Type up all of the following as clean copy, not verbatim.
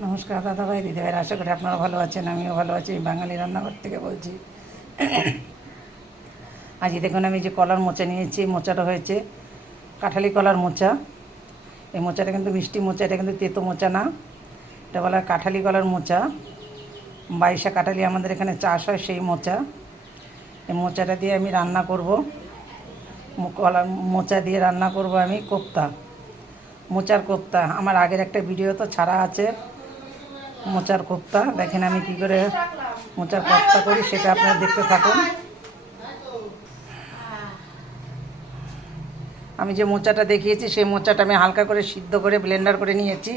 নমস্কার দাদাভাই দিদিভাই, আশা করি আপনারা ভালো আছেন। আমিও ভালো আছি। বাঙালি রান্নাঘর থেকে বলছি। আজ দেখুন আমি যে কলার মোচা নিয়েছি, মোচাটা হয়েছে কাঁঠালি কলার মোচা। এই মোচাটা কিন্তু মিষ্টি মোচা, এটা কিন্তু তেতো মোচা না, এটা বলা হয় কাঁঠালি কলার মোচা। বাইশা কাঁঠালি আমাদের এখানে চাষ হয়, সেই মোচা। এই মোচাটা দিয়ে আমি রান্না করব, কলার মোচা দিয়ে রান্না করব আমি কোপ্তা, মোচার কোপ্তা। আমার আগের একটা ভিডিও তো ছাড়া আছে মোচার কোপ্তা, দেখেন আমি কি করে মোচার কোপ্তা করি, সেটা আপনারা দেখতে থাকুন। আমি যে মোচাটা দেখিয়েছি সেই মোচাটা আমি হালকা করে সিদ্ধ করে ব্লেন্ডার করে নিয়েছি।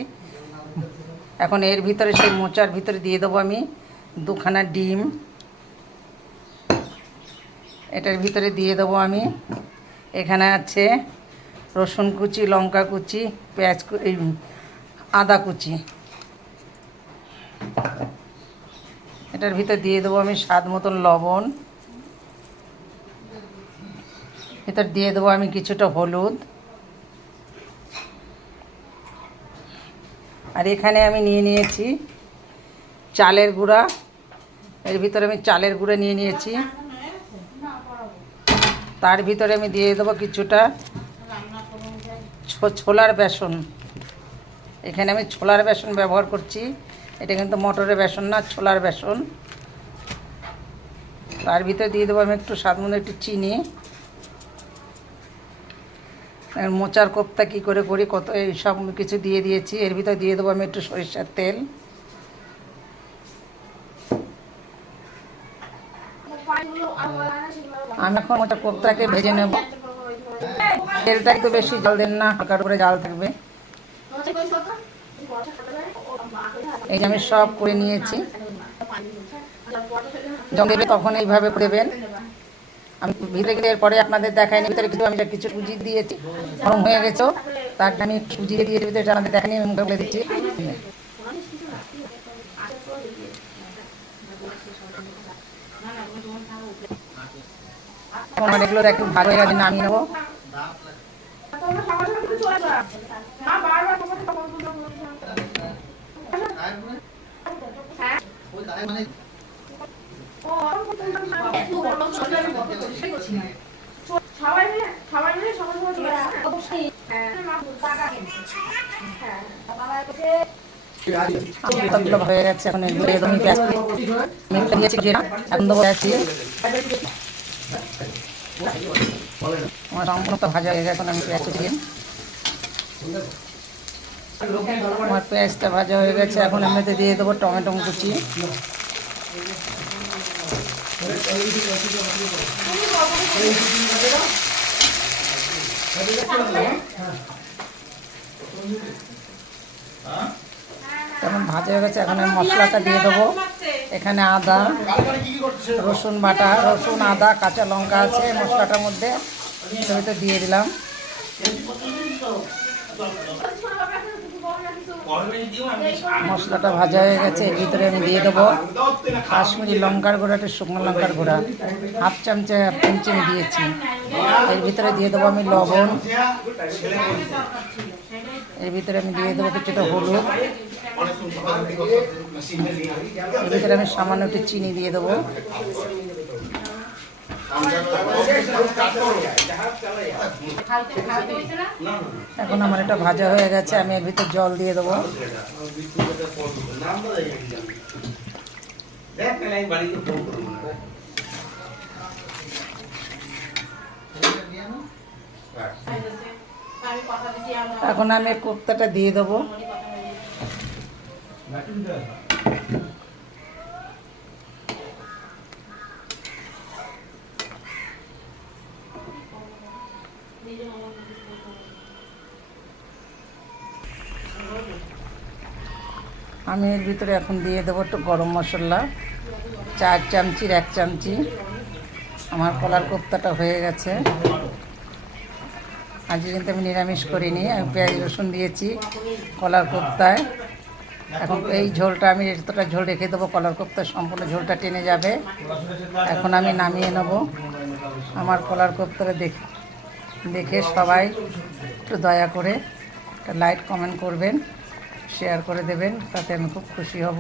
এখন এর ভিতরে, সেই মোচার ভিতরে দিয়ে দেবো আমি 2খানা ডিম। এটার ভিতরে দিয়ে দেবো আমি, এখানে আছে রসুন কুচি, লঙ্কা কুচি, পেঁয়াজ, আদা কুচি। এটার ভিতরে দিয়ে দেবো আমি স্বাদ মতন লবণ। ভিতর দিয়ে দেবো আমি কিছুটা হলুদ। আর এখানে আমি নিয়ে নিয়েছি চালের গুঁড়া। এর ভিতরে আমি চালের গুঁড়া নিয়ে নিয়েছি। তার ভিতরে আমি দিয়ে দেবো কিছুটা ছোলার বেসন। এখানে আমি ছোলার বেসন ব্যবহার করছি, এটা কিন্তু মটরের বেসন না, ছোলার বেসন। তার ভিতরে দিয়ে দেবো আমি একটু স্বাদ মতো একটু চিনি। মোচার কোপ্তা কী করে করি, কত এই সব কিছু দিয়ে দিয়েছি। এর ভিতরে দিয়ে দেবো আমি একটু সরিষার তেল। আমি এখন মোচার কোপ্তাকে ভেজে নেব। তেলটা একটু বেশি জল দেন না, হালকার করে জাল থাকবে। এই যে আমি সব করে নিয়েছি, যখন দেবে তখন এইভাবে দেবেন। আমি ভিতরে গেলে এরপরে আপনাদের দেখাইনি, ভিতরে কিন্তু আমি কিছু সুজি দিয়েছি, গরম হয়ে গেছো, তার আমি সুজি দিয়ে ভিতরে আপনাদের দেখাইনি, আমি মুখে বলে দিচ্ছি। এখন এগুলো একটু ভালো হয়ে গেছে, নামিয়ে নেবো। হয়ে গেছে, এখন দিয়েছি, এখন দেবো আছি। আমার সম্পূর্ণ ভাজা হয়ে গেছে, এখন আমি পেঁয়াজ কুচি। আমার পেঁয়াজটা ভাজা হয়ে গেছে, এখন আমি দিয়ে দেবো টমেটো কুচি। এখন ভাজা হয়ে গেছে, এখন আমি মশলাটা দিয়ে দেবো। এখানে আদা রসুন বাটা, রসুন আদা কাঁচা লঙ্কা আছে মশলাটার মধ্যে, সেটা দিয়ে দিলাম। মশলাটা ভাজা হয়ে গেছে, এর ভিতরে আমি দিয়ে দেবো কাশ্মীরি লঙ্কার গুঁড়া, একটা শুকনো লঙ্কার গুঁড়া 1/2 চামচা আমি দিয়েছি। এর ভিতরে দিয়ে দেবো আমি লবণ। এর ভিতরে আমি দিয়ে দেবো কিছুটা হলুদ। এর ভিতরে আমি সামান্য একটু চিনি দিয়ে দেবো। এখন আমার এটা ভাজা হয়ে গেছে, আমি এর ভিতরে জল দিয়ে দেবো। এখন আমি কোপ্তাটা দিয়ে দেবো। আমি এর ভিতরে এখন দিয়ে দেবো একটু গরম মশলা, 4 চামচির 1 চামচি। আমার কলার কোপ্তাটা হয়ে গেছে। আজকে কিন্তু আমি নিরামিষ করিনি, আমি পেঁয়াজ রসুন দিয়েছি কলার কোপ্তায়। এখন এই ঝোলটা আমি এতটা ঝোল রেখে দেবো, কলার কোপ্তা সম্পূর্ণ ঝোলটা টেনে যাবে। এখন আমি নামিয়ে নেব। আমার কলার কোপ্তাটা দেখে সবাই একটু দয়া করে একটা লাইক কমেন্ট করবেন, শেয়ার করে দেবেন, তাতে আমি খুব খুশি হব।